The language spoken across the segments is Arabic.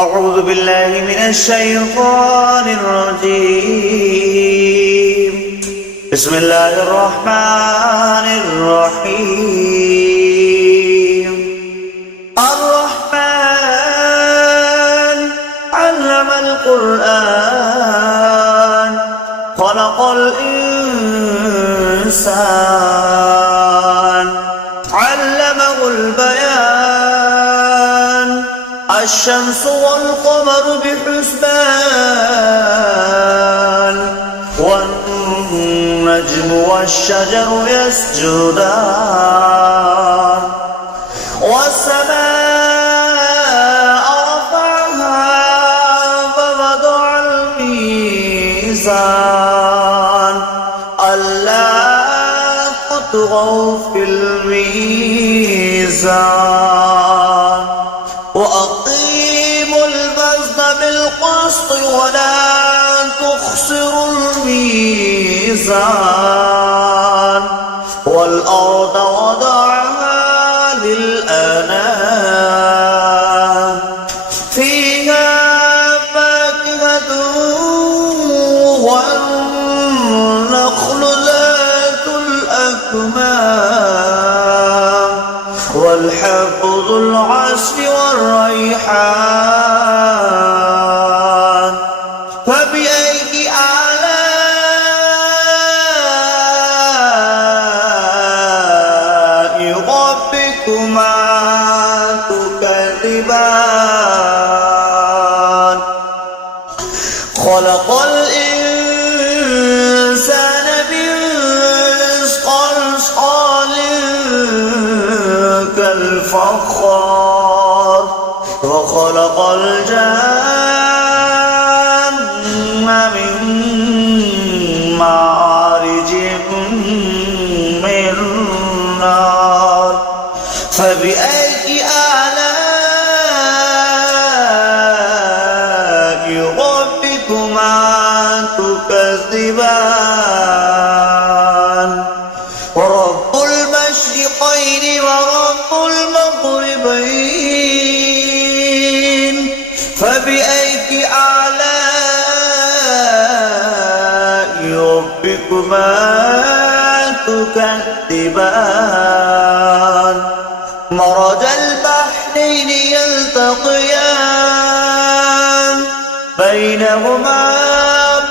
أعوذ بالله من الشيطان الرجيم. بسم الله الرحمن الرحيم. الرحمن علم القرآن خلق الإنسان علمه البيان الشمس والقمر بحسبان والنجم والشجر يسجدان والسماء رفعها فوضع الميزان ألا تطغوا في الميزان وأقيموا الوزن بالقسط ولا تخسروا الميزان والأرض وضعها للأنام فيها فاكهة والنخل ذات الأكمام والحب ذو العصف والريحان فبأي آلاء ربكما تكذبان خلق الإنسان من صلصال كالفخار وخلق الجن من مارج من نار فبأي آلاء ربكما تكذبان ورب المشرقين ورب المغربين فبأي آلاء ربكما تكذبان مرج البحرين يلتقيان بينهما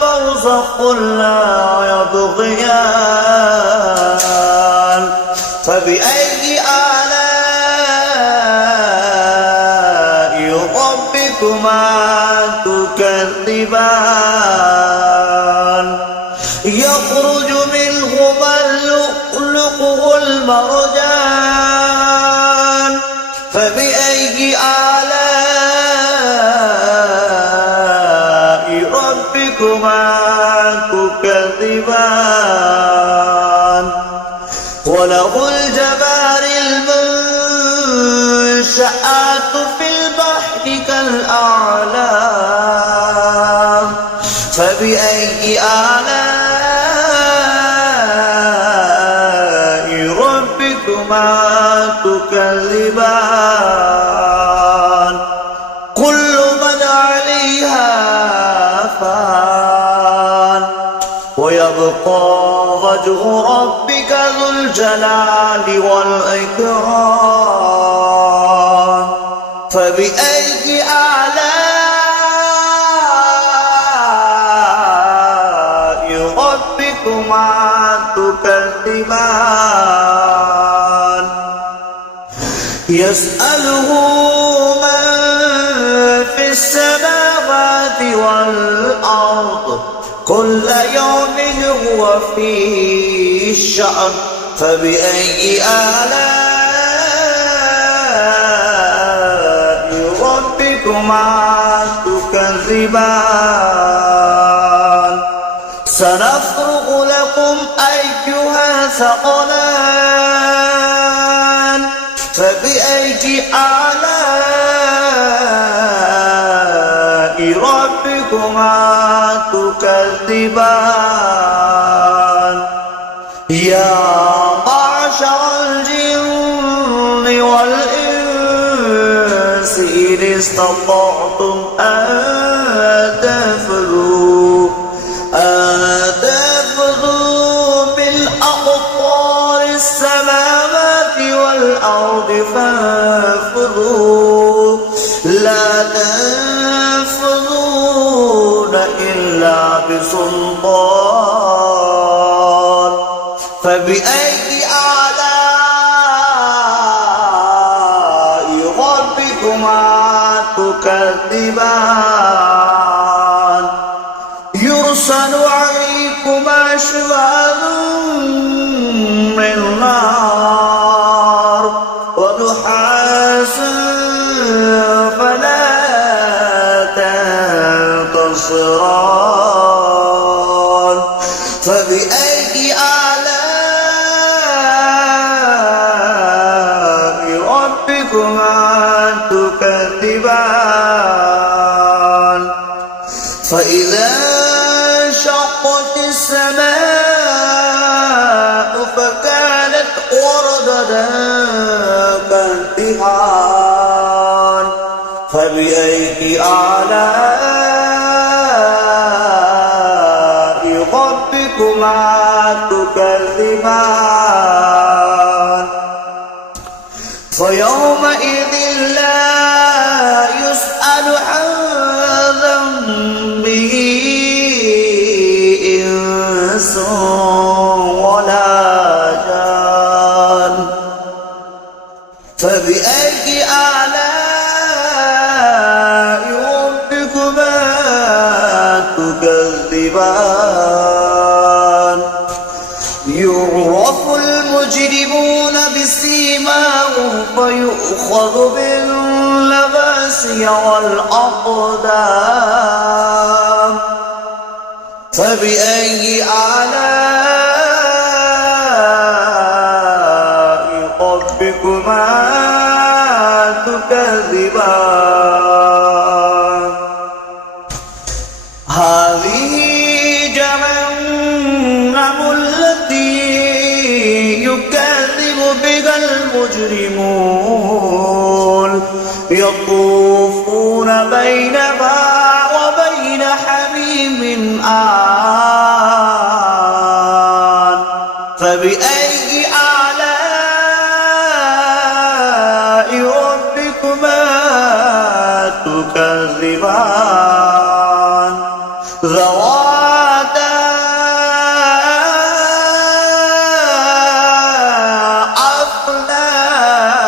برزخ لا يبغيان فبأي آلاء ربكما تكذبان يخرج منهما اللؤلؤ والمرجان فبأي آلاء ربكما تكذبان وله الجوار المنشآت في البحر كالأعلام فبأي آلاء ربكما تكذبان كل من عليها فان ويبقى وجه ربك ذو الجلال والإكرام فبأي آلاء ربكما تكذبان يسأله من في السماوات والأرض كل يوم هو في شأن فبأي آلاء ربكما تكذبان سنفرغ لكم أيها ثقلان فبأي آلاء ربكما تكذبان يا معشر الجن والإنس استطعتم أن تنفذوا بالأقطار السماوات والأرض فانفذوا لا تنفذون إلا بسلطان فبأي آلاء ربكما تكذبان يرسل عليكما شواظ من نار ونحاس فلا تنتصران فبأي آلاء ربكما تكذبان فإذا انشقت السماء فكانت وردة كالدهان فبأي آلاء ربكما تكذبان فيومئذ لا يسأل عن ذنبه إنس ولا جان فبأي آلاء ربكما تكذبان يعرف المجرمون بسيماهم فيؤخذ بالنواصي والأقدام فبأي آلاء ربكما تكذبان هذه جهنم التي يكذب بها المجرمون يطوفون بينها وبين حميم آن فبأي آلاء ربكما تكذبان ذواتا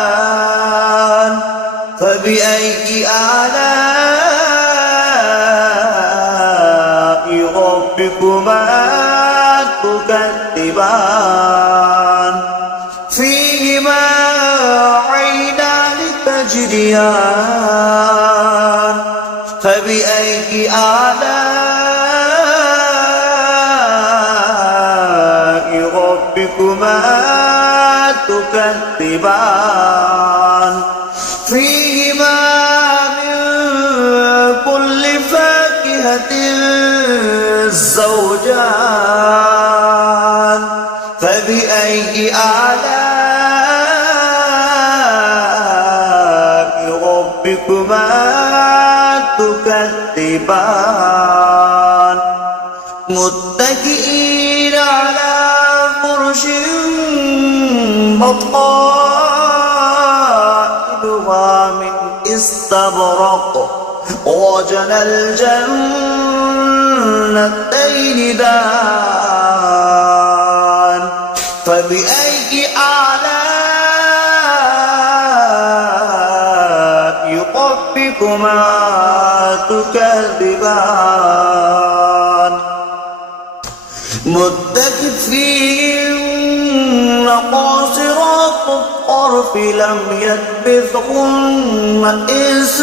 أفنان فبأي آلاء ربكما تكذبان فيهما عينان تجريان فبأي آلاء ربكما تكذبان فيهما من كل فاكهة زوجان فبأي آلاء ربكما تكذبان متكئين على فرش بطائنها من استبرق وجنى الجنتين دان فبأي آلاء ربكما تكذبان متكئين قاصرات الطرف لم يطمثهن إنس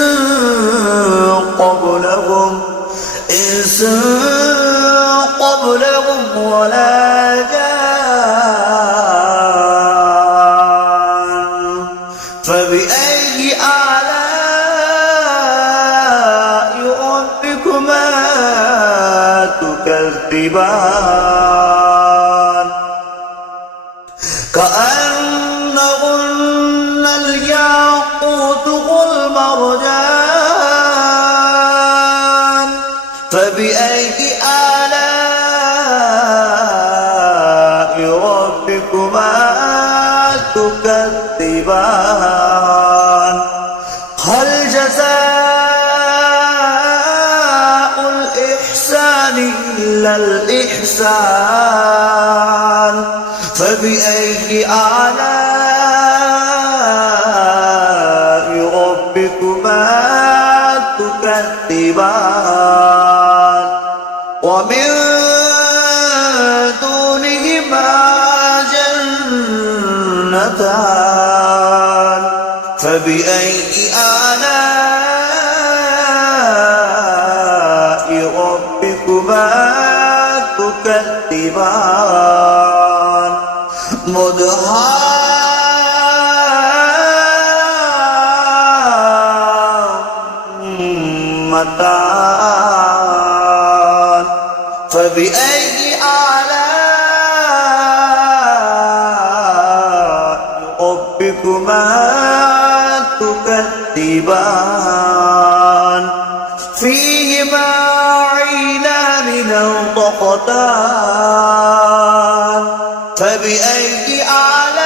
قبلهم ولا جان فبأي آلاء ربكما تكذبان كأنهن الياقوت والمرجان فبأي آلاء ربكما تكذبان هل جزاء الإحسان إلا الإحسان فبأي آلاء ربكما تكذبان ومن دونهما جنتان فبأي آلاء ربكما تكذبان مدهامتان فبأي آلاء ربكما تكذبان فيهما عينان نضختان فبأي آلاء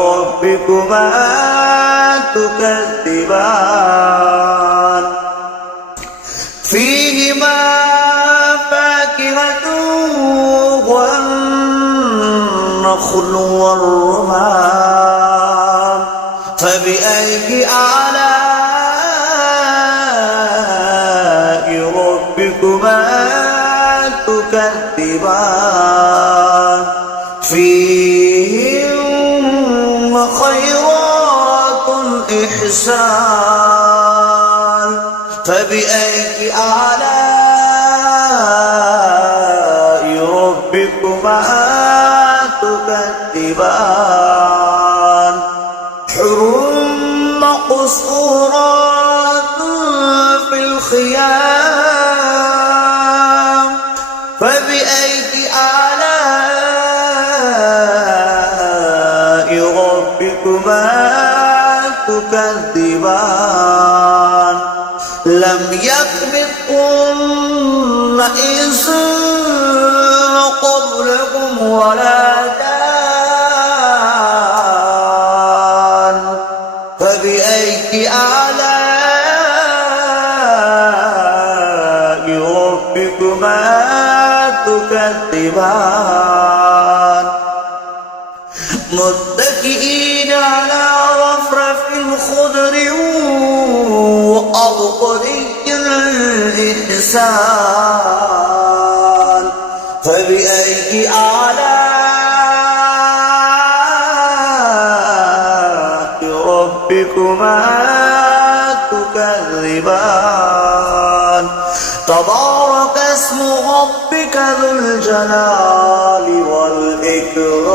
ربكما تكذبان فيهما فاكهة والنخل والرمان فبأي آلاء ربكما تكذبان فيهن خيرات إحسان فبأي آلاء ربكما تكذبان حر مقصورات في الخيام فبأي آلاء ربكما تكذبان لم يطمثهن إنس قبلكم ولا جان فبأي آلاء ربكما تكذبان متكئين على رفرف خضر وأبقري الإحسان فبأي آلاء ربكما تكذبان تبارك اسم ربك ذو الجلال والإكرام